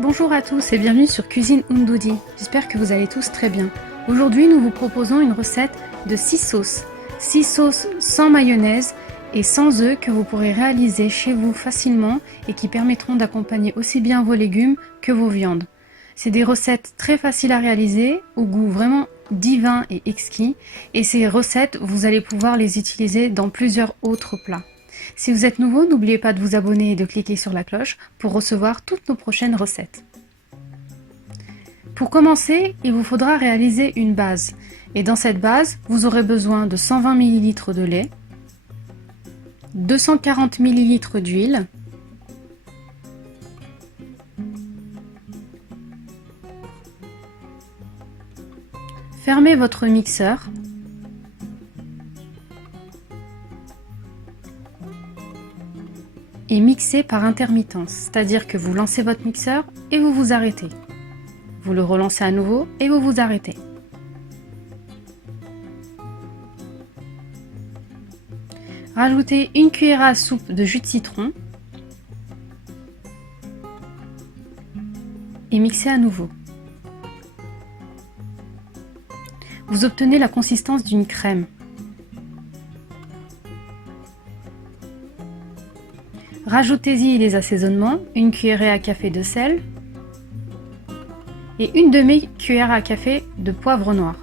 Bonjour à tous et bienvenue sur Cuisine Undoudi. J'espère que vous allez tous très bien. Aujourd'hui, nous vous proposons une recette de 6 sauces. 6 sauces sans mayonnaise et sans œufs que vous pourrez réaliser chez vous facilement et qui permettront d'accompagner aussi bien vos légumes que vos viandes. C'est des recettes très faciles à réaliser, au goût vraiment divin et exquis. Et ces recettes, vous allez pouvoir les utiliser dans plusieurs autres plats. Si vous êtes nouveau, n'oubliez pas de vous abonner et de cliquer sur la cloche pour recevoir toutes nos prochaines recettes. Pour commencer, il vous faudra réaliser une base. Et dans cette base, vous aurez besoin de 120 ml de lait, 240 ml d'huile, fermez votre mixeur et mixez par intermittence, c'est-à-dire que vous lancez votre mixeur et vous vous arrêtez. Vous le relancez à nouveau et vous vous arrêtez. Rajoutez une cuillère à soupe de jus de citron et mixez à nouveau. Vous obtenez la consistance d'une crème. Rajoutez-y les assaisonnements, une cuillerée à café de sel et une demi-cuillère à café de poivre noir.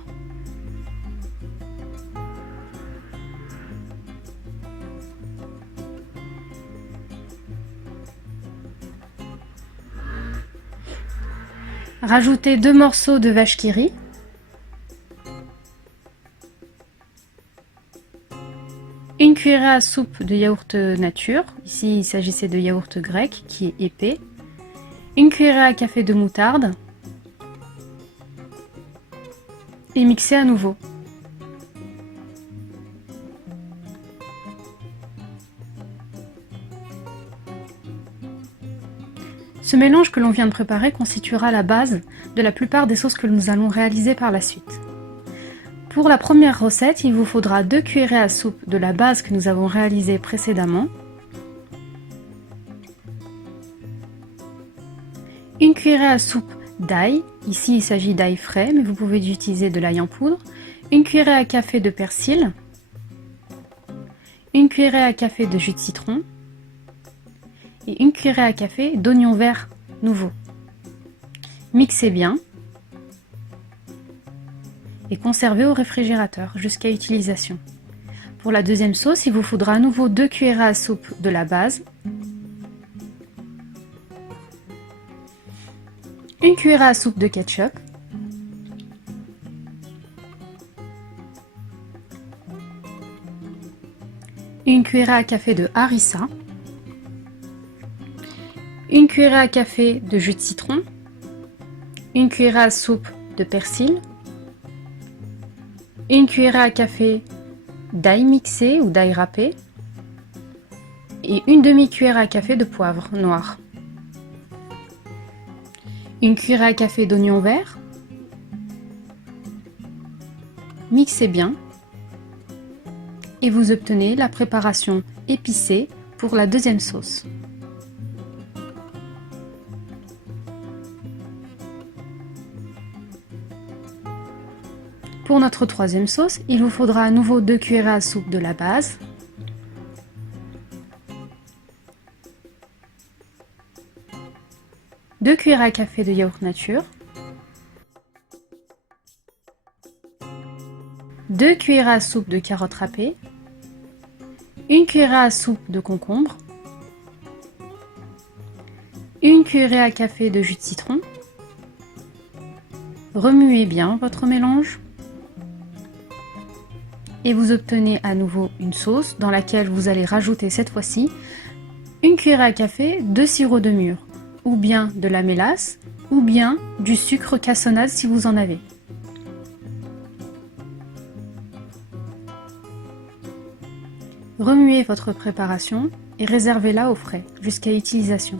Rajoutez 2 morceaux de vache qui rit, une cuillerée à soupe de yaourt nature, ici il s'agissait de yaourt grec qui est épais, une cuillerée à café de moutarde et mixez à nouveau. Ce mélange que l'on vient de préparer constituera la base de la plupart des sauces que nous allons réaliser par la suite. Pour la première recette, il vous faudra 2 cuillerées à soupe de la base que nous avons réalisée précédemment, une cuillerée à soupe d'ail, ici il s'agit d'ail frais mais vous pouvez utiliser de l'ail en poudre, une cuillerée à café de persil, une cuillerée à café de jus de citron et une cuillerée à café d'oignon vert nouveau. Mixez bien et conservez au réfrigérateur jusqu'à utilisation. Pour la deuxième sauce, il vous faudra à nouveau 2 cuillerées à soupe de la base, une cuillerée à soupe de ketchup, une cuillerée à café de harissa, une cuillerée à café de jus de citron, une cuillerée à soupe de persil, une cuillerée à café d'ail mixé ou d'ail râpé et une demi-cuillère à café de poivre noir. Une cuillerée à café d'oignon vert. Mixez bien et vous obtenez la préparation épicée pour la deuxième sauce. Pour notre troisième sauce, il vous faudra à nouveau 2 cuillerées à soupe de la base, deux cuillerées à café de yaourt nature, 2 cuillerées à soupe de carottes râpées, une cuillerée à soupe de concombre, une cuillerée à café de jus de citron. Remuez bien votre mélange et vous obtenez à nouveau une sauce dans laquelle vous allez rajouter cette fois-ci une cuillerée à café de sirop de mûre, ou bien de la mélasse, ou bien du sucre cassonade si vous en avez. Remuez votre préparation et réservez-la au frais jusqu'à utilisation.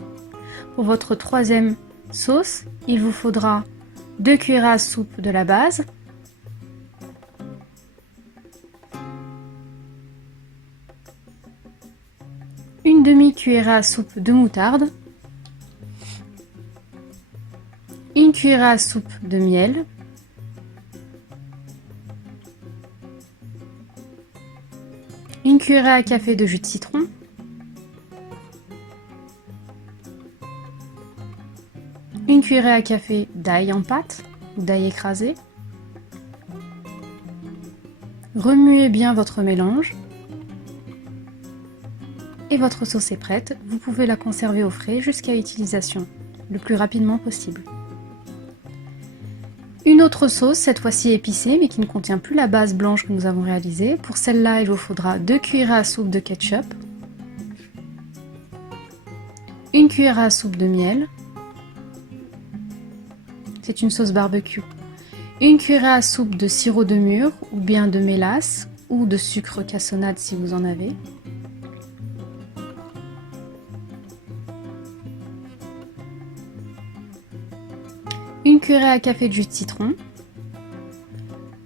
Pour votre troisième sauce, il vous faudra 2 cuillerées à soupe de la base, une demi-cuillerée à soupe de moutarde, cuillère à soupe de miel, une cuillère à café de jus de citron, une cuillère à café d'ail en pâte ou d'ail écrasé. Remuez bien votre mélange et votre sauce est prête. Vous pouvez la conserver au frais jusqu'à utilisation, le plus rapidement possible. Une autre sauce, cette fois-ci épicée, mais qui ne contient plus la base blanche que nous avons réalisée. Pour celle-là, il vous faudra 2 cuillères à soupe de ketchup, une cuillère à soupe de miel, c'est une sauce barbecue, une cuillère à soupe de sirop de mûre ou bien de mélasse ou de sucre cassonade si vous en avez, une cuillère à café de jus de citron,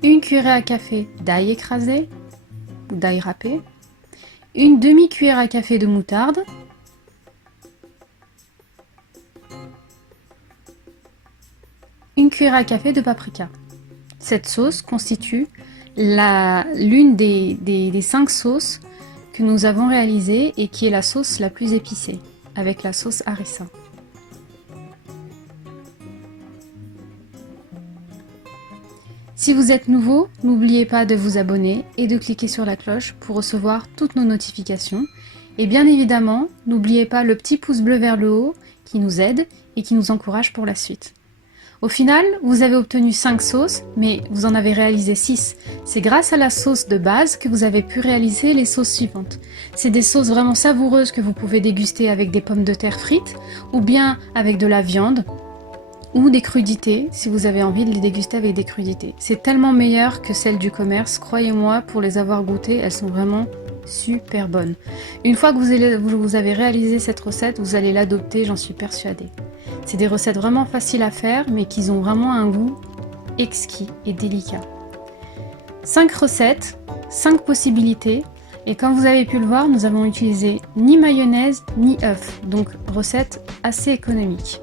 une cuillère à café d'ail écrasé ou d'ail râpé, une demi-cuillère à café de moutarde, une cuillère à café de paprika. Cette sauce constitue l'une des 5 sauces que nous avons réalisées et qui est la sauce la plus épicée, avec la sauce harissa. Si vous êtes nouveau, n'oubliez pas de vous abonner et de cliquer sur la cloche pour recevoir toutes nos notifications. Et bien évidemment, n'oubliez pas le petit pouce bleu vers le haut qui nous aide et qui nous encourage pour la suite. Au final, vous avez obtenu 5 sauces, mais vous en avez réalisé 6. C'est grâce à la sauce de base que vous avez pu réaliser les sauces suivantes. C'est des sauces vraiment savoureuses que vous pouvez déguster avec des pommes de terre frites, ou bien avec de la viande, ou des crudités, si vous avez envie de les déguster avec des crudités. C'est tellement meilleur que celles du commerce, croyez-moi, pour les avoir goûtées, elles sont vraiment super bonnes. Une fois que vous avez réalisé cette recette, vous allez l'adopter, j'en suis persuadée. C'est des recettes vraiment faciles à faire, mais qui ont vraiment un goût exquis et délicat. 5 recettes, 5 possibilités, et comme vous avez pu le voir, nous avons utilisé ni mayonnaise ni œuf, donc recette assez économique.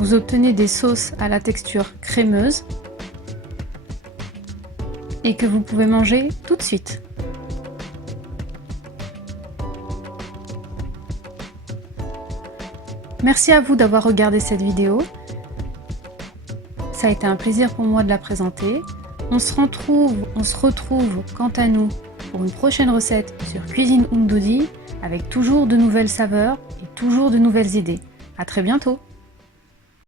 Vous obtenez des sauces à la texture crémeuse et que vous pouvez manger tout de suite. Merci à vous d'avoir regardé cette vidéo. Ça a été un plaisir pour moi de la présenter. On se retrouve quant à nous pour une prochaine recette sur Cuisine Undoudi avec toujours de nouvelles saveurs et toujours de nouvelles idées. À très bientôt!